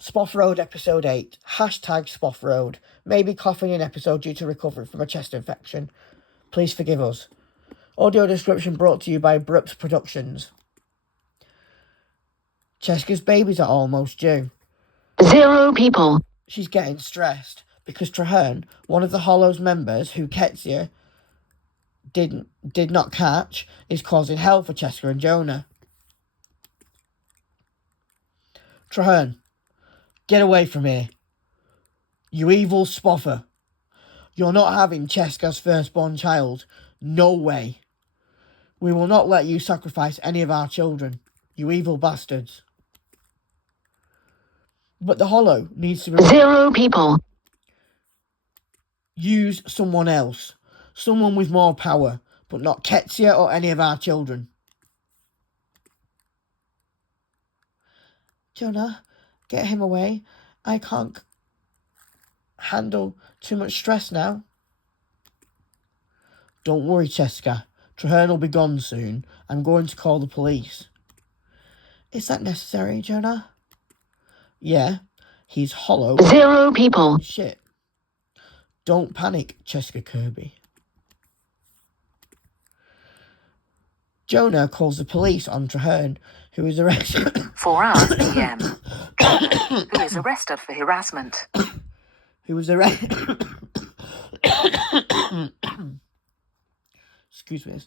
Spoff Road Episode 8. Hashtag Spoff Road. Maybe coughing in episode due to recovery from a chest infection. Please forgive us. Audio description brought to you by Brooks Productions. Cheska's babies are almost due. 0 people. She's getting stressed because Traherne, one of the Hollow's members who Ketsia did not catch, is causing hell for Cheska and Jonah. Traherne, get away from here. You evil spoffer. You're not having Cheska's firstborn child. No way. We will not let you sacrifice any of our children. You evil bastards. But the Hollow needs to be... 0 people. Use someone else. Someone with more power. But not Ketsia or any of our children. Jonah, get him away. I can't handle too much stress now. Don't worry, Cheska. Traherne will be gone soon. I'm going to call the police. Is that necessary, Jonah? Yeah, he's hollow. 0 people. Shit. Don't panic, Cheska Kirby. Jonah calls the police on Traherne, who is arrested. 4 hours PM. Who is arrested for harassment. Who was arrested. Excuse me.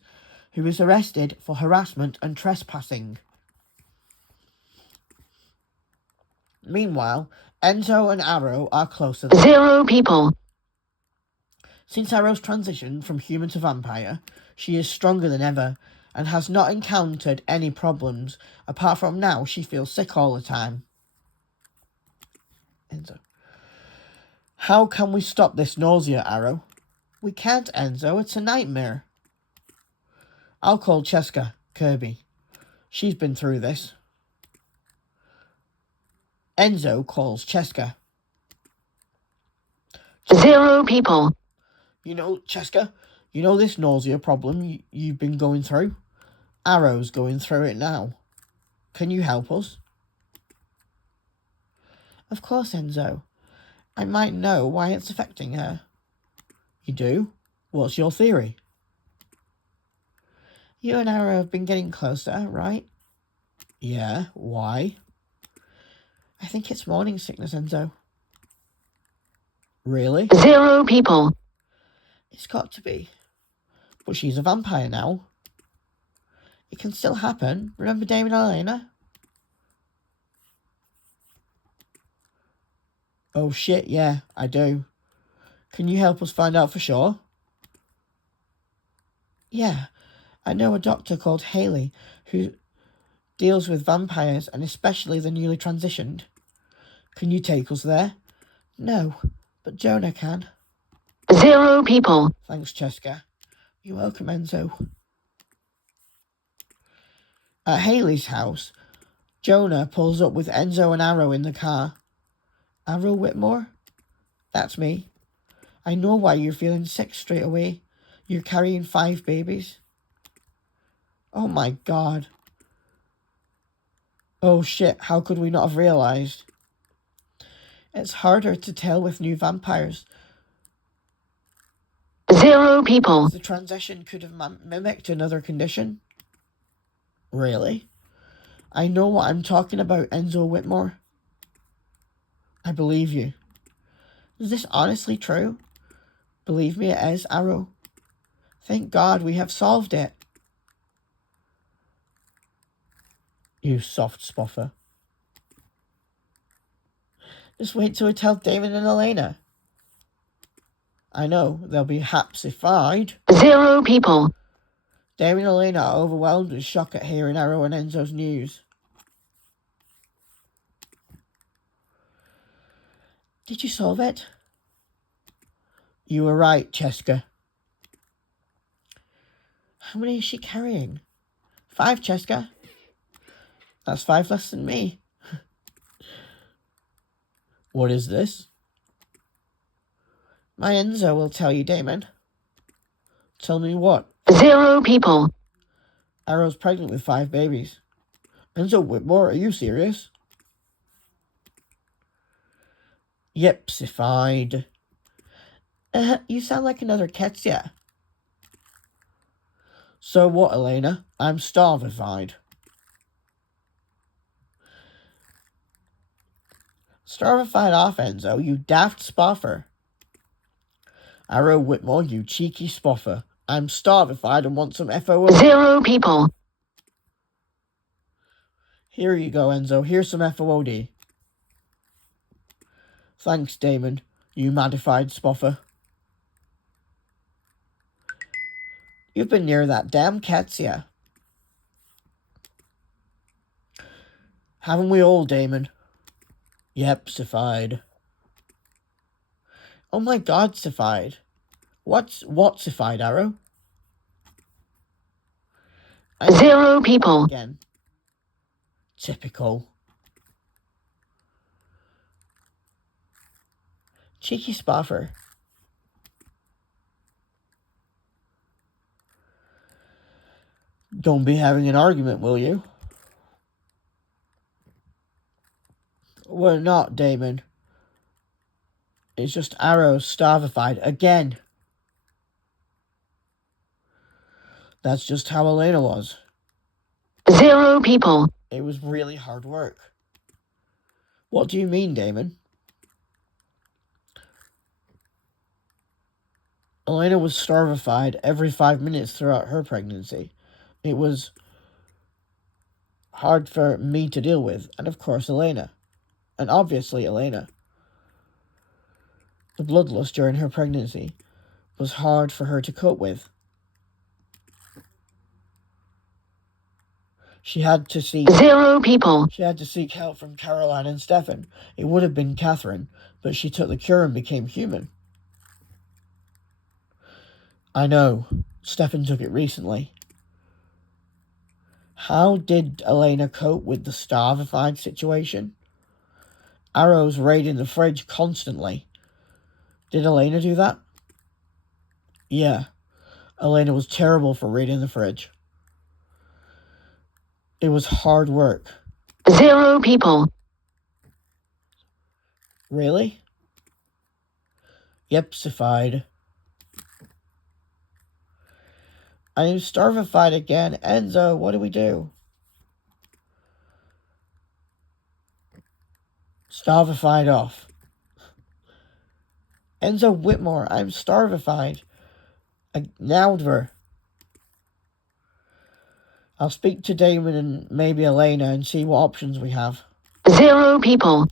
Who was arrested for harassment and trespassing. Meanwhile, Enzo and Arrow are closer than... 0 people. Since Arrow's transition from human to vampire, she is stronger than ever and has not encountered any problems, apart from now she feels sick all the time. Enzo. How can we stop this nausea, Arrow? We can't, Enzo. It's a nightmare. I'll call Cheska Kirby. She's been through this. Enzo calls Cheska. 0 people. You know, Cheska, you know this nausea problem you've been going through? Arrow's going through it now. Can you help us? Of course, Enzo. I might know why it's affecting her. You do? What's your theory? You and Arrow have been getting closer, right? Yeah, why? I think it's morning sickness, Enzo. Really? 0 people. It's got to be. But she's a vampire now. It can still happen. Remember Damon and Elena? Oh shit, yeah, I do. Can you help us find out for sure? Yeah, I know a doctor called Haley who deals with vampires and especially the newly transitioned. Can you take us there? No, but Jonah can. 0 people. Thanks, Cheska. You're welcome, Enzo. At Haley's house, Jonah pulls up with Enzo and Arrow in the car. Arrow Whitmore? That's me. I know why you're feeling sick straight away. You're carrying 5 babies. Oh my god. Oh shit, how could we not have realised? It's harder to tell with new vampires. 0 people. The transition could have mimicked another condition. Really? I know what I'm talking about, Enzo Whitmore. I believe you. Is this honestly true? Believe me, it is, Arrow. Thank God we have solved it. You soft spoffer. Just wait till we tell Damon and Elena. I know, they'll be hapsified. 0 people. Damon and Elena are overwhelmed with shock at hearing Arrow and Enzo's news. Did you solve it? You were right, Cheska. How many is she carrying? 5, Cheska. That's 5 less than me. What is this? My Enzo will tell you, Damon. Tell me what? 0 people. Arrow's pregnant with 5 babies. Enzo Whitmore, are you serious? Yepsified. You sound like another Ketsia. So what, Elena? I'm starvified. Starvified off, Enzo, you daft spoffer. Arrow Whitmore, you cheeky spoffer. I'm starvified and want some FOO. 0 people. Here you go, Enzo. Here's some FOOD. Thanks, Damon, you madified spoffer. You've been near that damn Ketsia. Haven't we all, Damon? Yep, Siphied. Oh my god, Siphied. What Siphied, Arrow? 0 people. Again. Typical. Cheeky spoffer. Don't be having an argument, will you? We're not, Damon. It's just Arrow starvified again. That's just how Elena was. 0 people. It was really hard work. What do you mean, Damon? Elena was starvified every 5 minutes throughout her pregnancy. It was hard for me to deal with, and of course Elena. And obviously Elena. The bloodlust during her pregnancy was hard for her to cope with. She had to seek 0 people. She had to seek help from Caroline and Stefan. It would have been Catherine, but she took the cure and became human. I know. Stefan took it recently. How did Elena cope with the starvified situation? Arrows raiding the fridge constantly. Did Elena do that? Yeah. Elena was terrible for raiding the fridge. It was hard work. 0 people. Really? Yepsified. I am starvified again. Enzo, what do we do? Starvified off. Enzo Whitmore, I'm starvified. Naudver. I'll speak to Damon and maybe Elena and see what options we have. 0 people.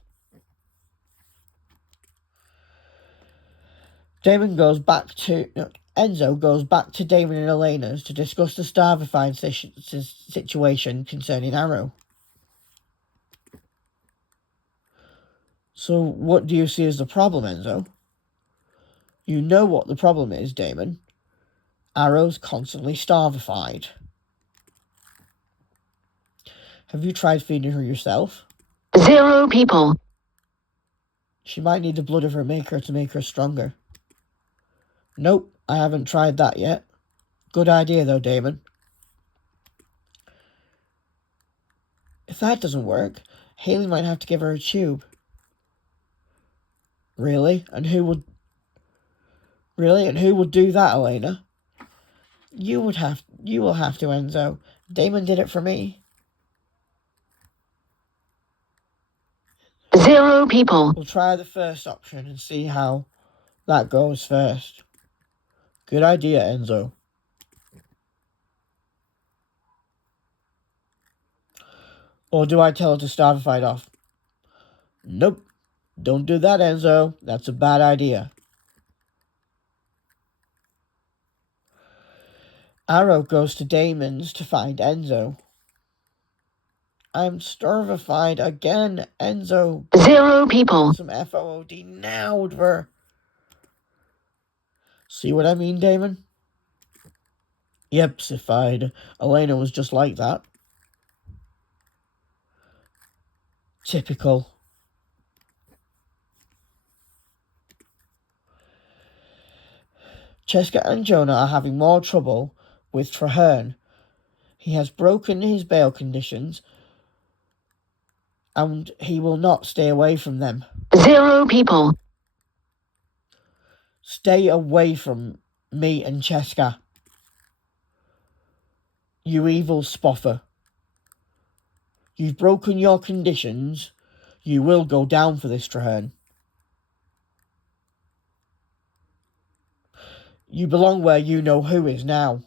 Enzo goes back to Damon and Elena's to discuss the starvified situation concerning Arrow. So what do you see as the problem, Enzo? You know what the problem is, Damon. Arrow's constantly starvified. Have you tried feeding her yourself? 0 people. She might need the blood of her maker to make her stronger. Nope, I haven't tried that yet. Good idea, though, Damon. If that doesn't work, Haley might have to give her a tube. Really? And who would do that, Elena? You will have to, Enzo. Damon did it for me. 0 people. We'll try the first option and see how that goes first. Good idea, Enzo. Or do I tell her to starvify off? Nope. Don't do that, Enzo. That's a bad idea. Arrow goes to Damon's to find Enzo. I'm starvified again, Enzo. 0 people. Some FOOD now, Dver. See what I mean, Damon? Yepsified. Elena was just like that. Typical. Cheska and Jonah are having more trouble with Traherne. He has broken his bail conditions and he will not stay away from them. 0 people, Stay away from me and Cheska. You evil spoffer. You've broken your conditions. You will go down for this, Traherne. You belong where you know who is now.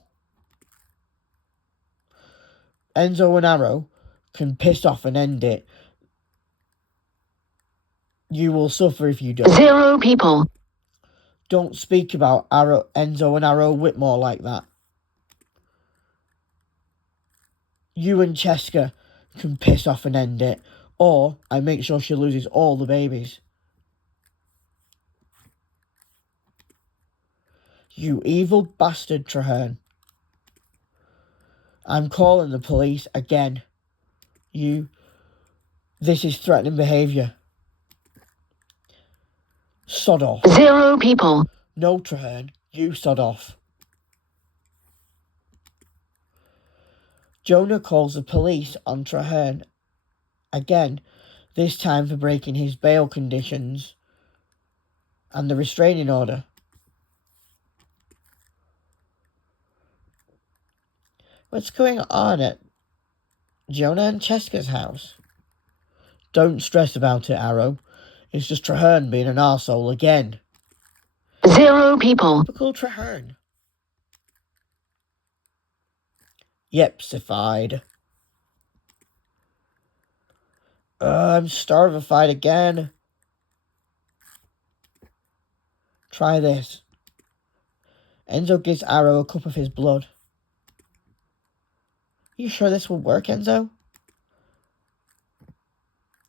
Enzo and Arrow can piss off and end it. You will suffer if you don't. 0 people, Don't speak about Enzo and Arrow Whitmore like that. You and Cheska can piss off and end it, or I make sure she loses all the babies. You evil bastard, Traherne. I'm calling the police again. This is threatening behaviour. Sod off. 0 people, No, Traherne, you sod off. Jonah calls the police on Traherne again, this time for breaking his bail conditions and the restraining order. What's going on at Jonah and Cheska's house? Don't stress about it, Arrow. It's just Traherne being an arsehole again. 0 people, Typical Traherne. Yep-sified. I'm starvified again. Try this. Enzo gives Arrow a cup of his blood. You sure this will work, Enzo?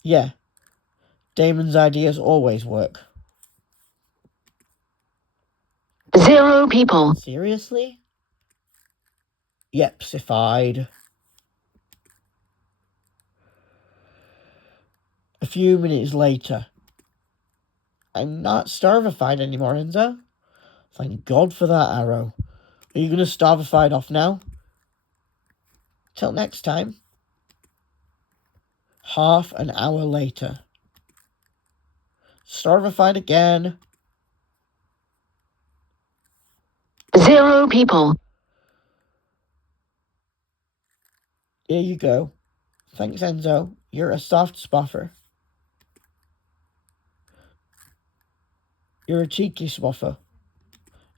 Yeah. Damon's ideas always work. 0 people, Seriously? Yep-sified. A few minutes later. I'm not starvified anymore, Enzo. Thank God for that, Arrow. Are you going to starvified off now? Till next time. Half an hour later. Starvified again. 0 people, Here you go. Thanks, Enzo. You're a soft spoffer. You're a cheeky spoffer.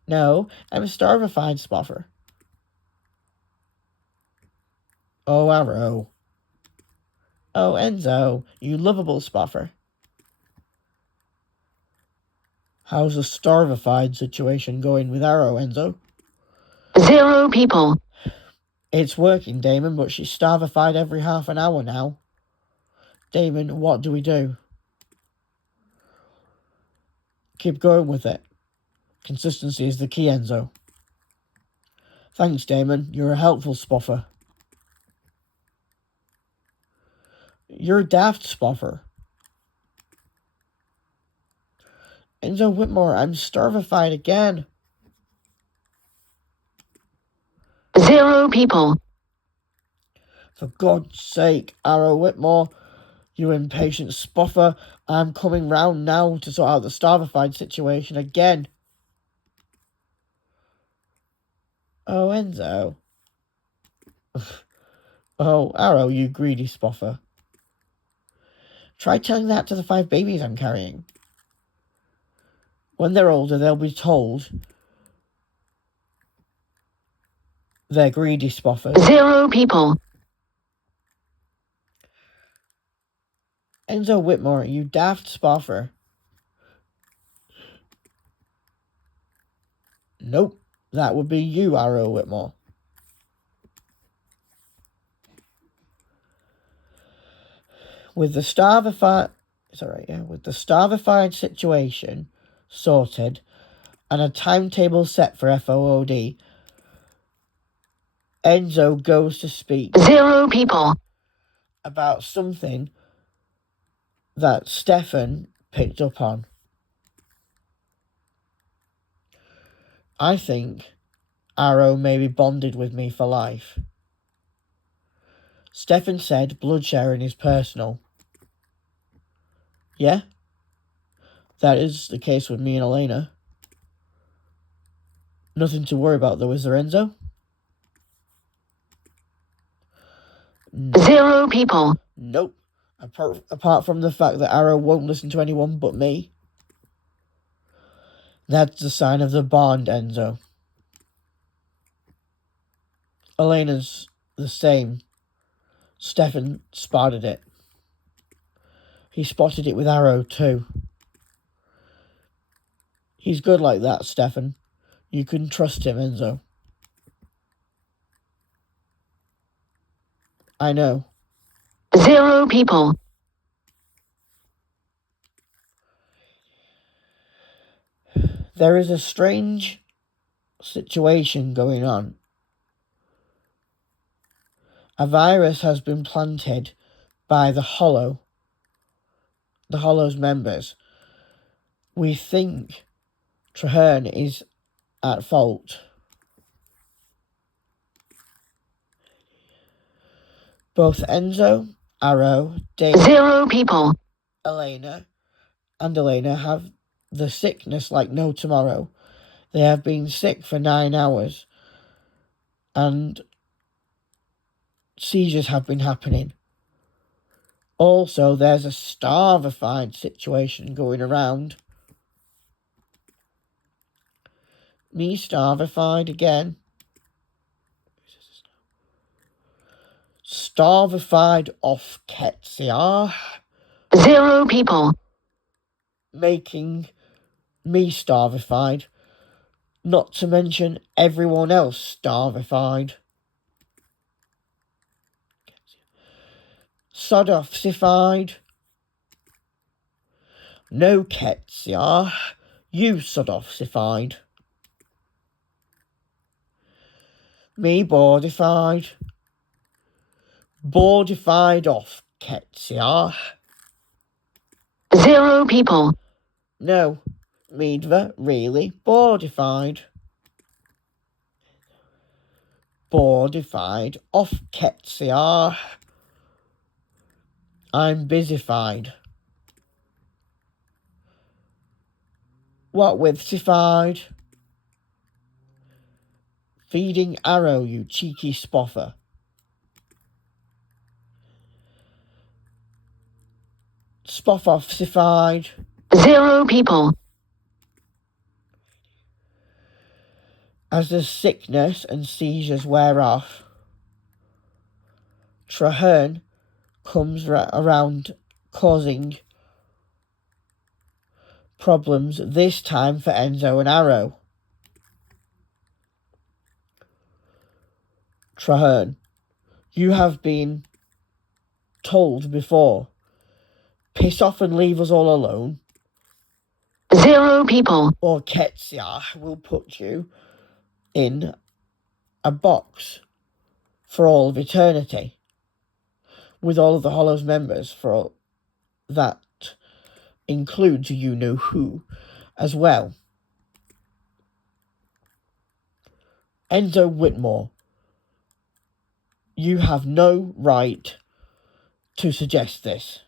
No, I'm a starvified spoffer. Oh, Arrow. Oh, Enzo, you lovable spoffer. How's the starvified situation going with Arrow, Enzo? 0 people, It's working, Damon, but she's starvified every half an hour now. Damon, what do we do? Keep going with it. Consistency is the key, Enzo. Thanks, Damon. You're a helpful spoffer. You're a daft spoffer. Enzo Whitmore, I'm starvified again. 0 people, For God's sake, Arrow Whitmore, you impatient spoffer. I'm coming round now to sort out the starvified situation again. Oh, Enzo. Oh, Arrow, you greedy spoffer. Try telling that to the 5 babies I'm carrying. When they're older, they'll be told they're greedy spoffers. 0 people, Enzo Whitmore, you daft spoffer. Nope, that would be you, Arrow Whitmore. With the starvified situation sorted and a timetable set for FOOD, Enzo goes to speak 0 people, about something that Stefan picked up on. I think Arrow may be bonded with me for life. Stefan said blood sharing is personal. Yeah? That is the case with me and Elena. Nothing to worry about though, is there, Enzo? 0 people. Nope. Apart from the fact that Arrow won't listen to anyone but me. That's the sign of the bond, Enzo. Elena's the same. Stefan spotted it. He spotted it with Arrow too. He's good like that, Stefan. You can trust him, Enzo. I know. 0 people. There is a strange situation going on. A virus has been planted by the Hollow's members. We think Traherne is at fault. Both Enzo, Arrow, Dave, 0 people. Elena have the sickness like no tomorrow. They have been sick for 9 hours and seizures have been happening. Also, there's a starvified situation going around. Me starvified again. Starvified off Ketsia. 0 people. Making me starvified. Not to mention everyone else starvified. Sodofsified. No Ketsia. You sodofsified. Me boardified. Boardified off Ketsia. 0 people. No, Meadva really boardified. Boardified off Ketsia. I'm busyfied. What with sified? Feeding Arrow, you cheeky spoffer. Spoff off sified. 0 people. As the sickness and seizures wear off, Traherne comes around causing problems, this time for Enzo and Arrow. Traherne, you have been told before, piss off and leave us all alone, 0 people. or Ketsia will put you in a box for all of eternity with all of the Hollow's members. For all that includes you know who as well. Enzo Whitmore, you have no right to suggest this.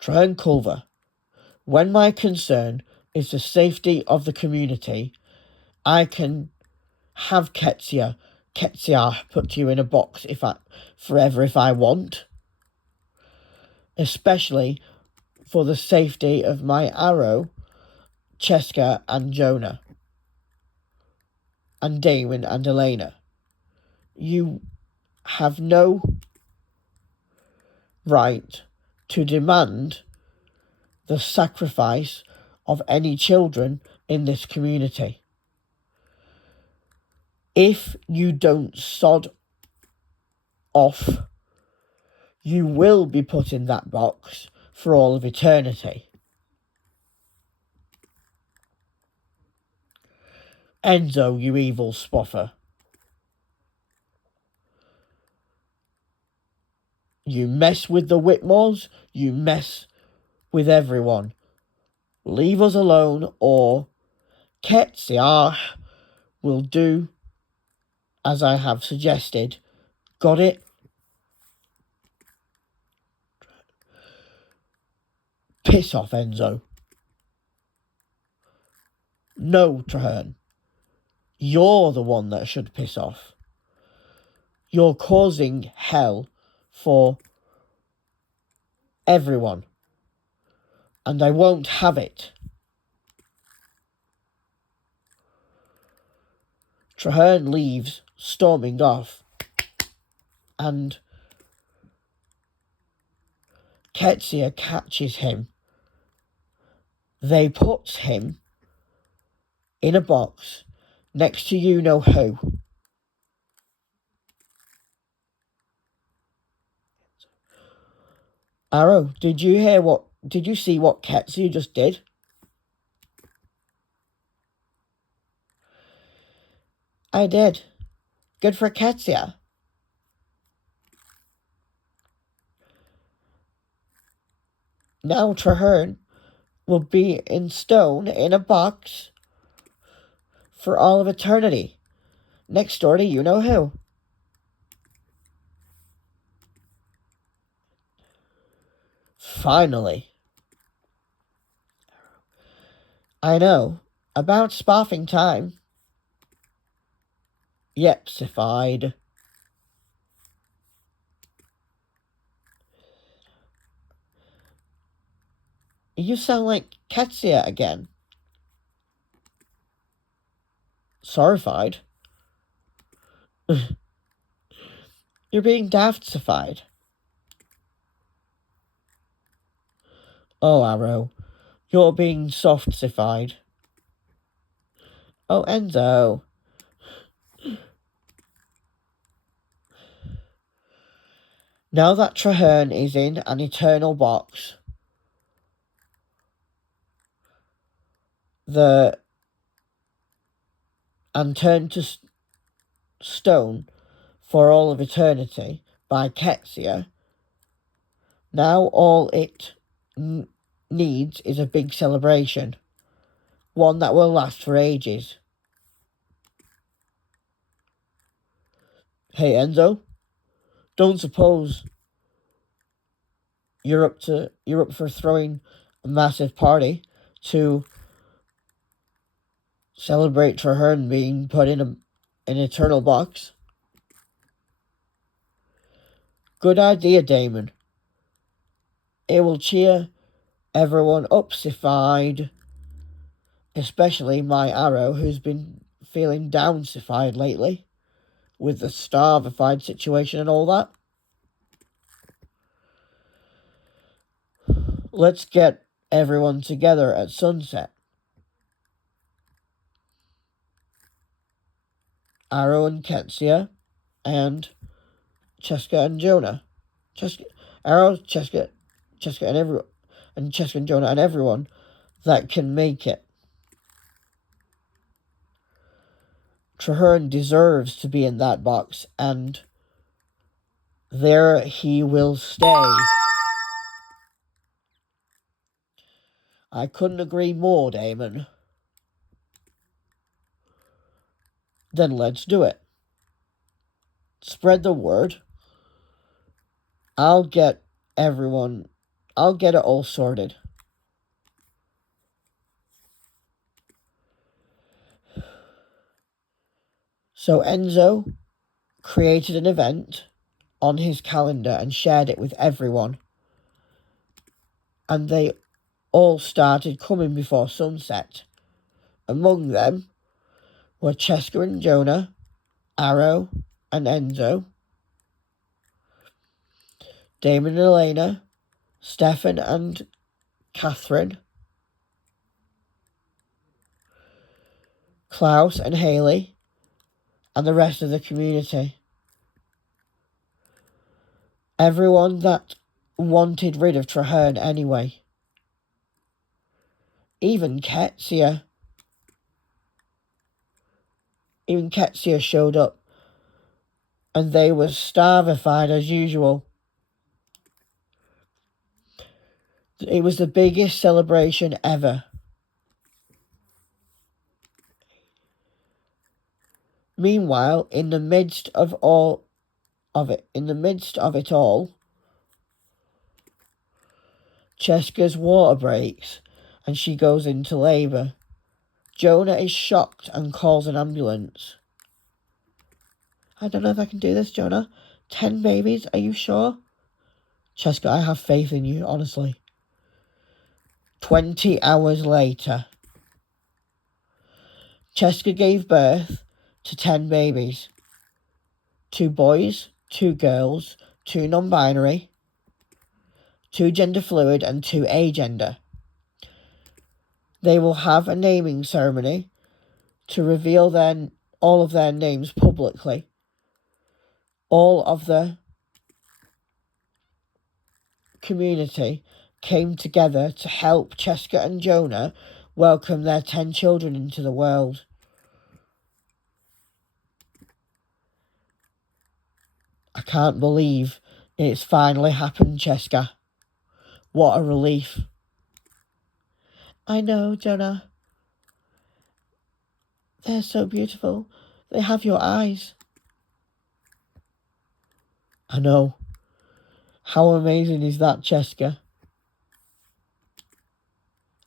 Traherne Culver, when my concern is the safety of the community, I can have Ketsia put you in a box forever if I want. Especially for the safety of my Arrow, Cheska and Jonah. And Damon and Elena. You have no right to demand the sacrifice of any children in this community. If you don't sod off, you will be put in that box for all of eternity. Enzo, you evil spoffer. You mess with the Whitmores, you mess with everyone. Leave us alone, or Ketsia will do as I have suggested. Got it? Piss off, Enzo. No, Traherne. You're the one that should piss off. You're causing hell for everyone. And I won't have it. Traherne leaves, storming off. And Ketsia catches him. They put him in a box next to you-know-who. Arrow, did you see what Ketsia just did? I did. Good for Ketsia. Now Traherne will be in stone in a box for all of eternity. Next door to you-know-who. Finally. I know. About spoffing time. Yep, Sified. You sound like Ketsia again. Sorrified. You're being daft-sified. Oh, Arrow. You're being soft-sified. Oh, Enzo. Now that Traherne is in an eternal box, and turned to stone for all of eternity by Ketsia, now all it needs is a big celebration. One that will last for ages. Hey, Enzo. Don't suppose you're up for throwing a massive party to celebrate Traherne being put in an eternal box? Good idea, Damon. It will cheer everyone upsified, especially my Arrow, who's been feeling downsified lately with the starvified situation and all that. Let's get everyone together at sunset. Arrow and Ketsia and Cheska and Jonah. Arrow, Cheska and Cheska and Jonah and everyone that can make it. Traherne deserves to be in that box, and there he will stay. I couldn't agree more, Damon. Then let's do it. Spread the word. I'll get it all sorted. So Enzo created an event on his calendar and shared it with everyone. And they all started coming before sunset. Among them were Cheska and Jonah, Arrow and Enzo, Damon and Elena, Stefan and Catherine, Klaus and Haley, and the rest of the community. Everyone that wanted rid of Traherne anyway. Even Ketsia showed up, and they were starvified as usual. It was the biggest celebration ever. Meanwhile, in the midst of it all, Cheska's water breaks and she goes into labour. Jonah is shocked and calls an ambulance. I don't know if I can do this, Jonah. 10 babies, are you sure? Cheska, I have faith in you, honestly. 20 hours later, Cheska gave birth to 10 babies. 2 boys, 2 girls, 2 non-binary, 2 gender fluid and 2 agender. They will have a naming ceremony to reveal all of their names publicly. All of the community came together to help Cheska and Jonah welcome their 10 children into the world. I can't believe it's finally happened, Cheska. What a relief. I know, Jonah. They're so beautiful. They have your eyes. I know. How amazing is that, Cheska?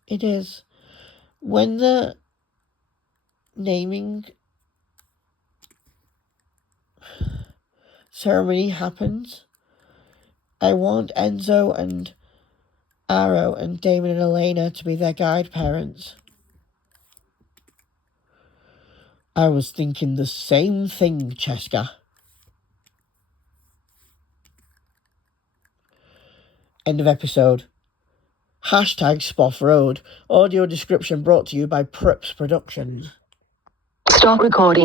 It is. When the naming ceremony happens, I want Enzo and Aro and Damon and Elena to be their guide parents. I was thinking the same thing, Cheska. End of episode. #Spoff Road. Audio description brought to you by Prips Productions. Stop recording.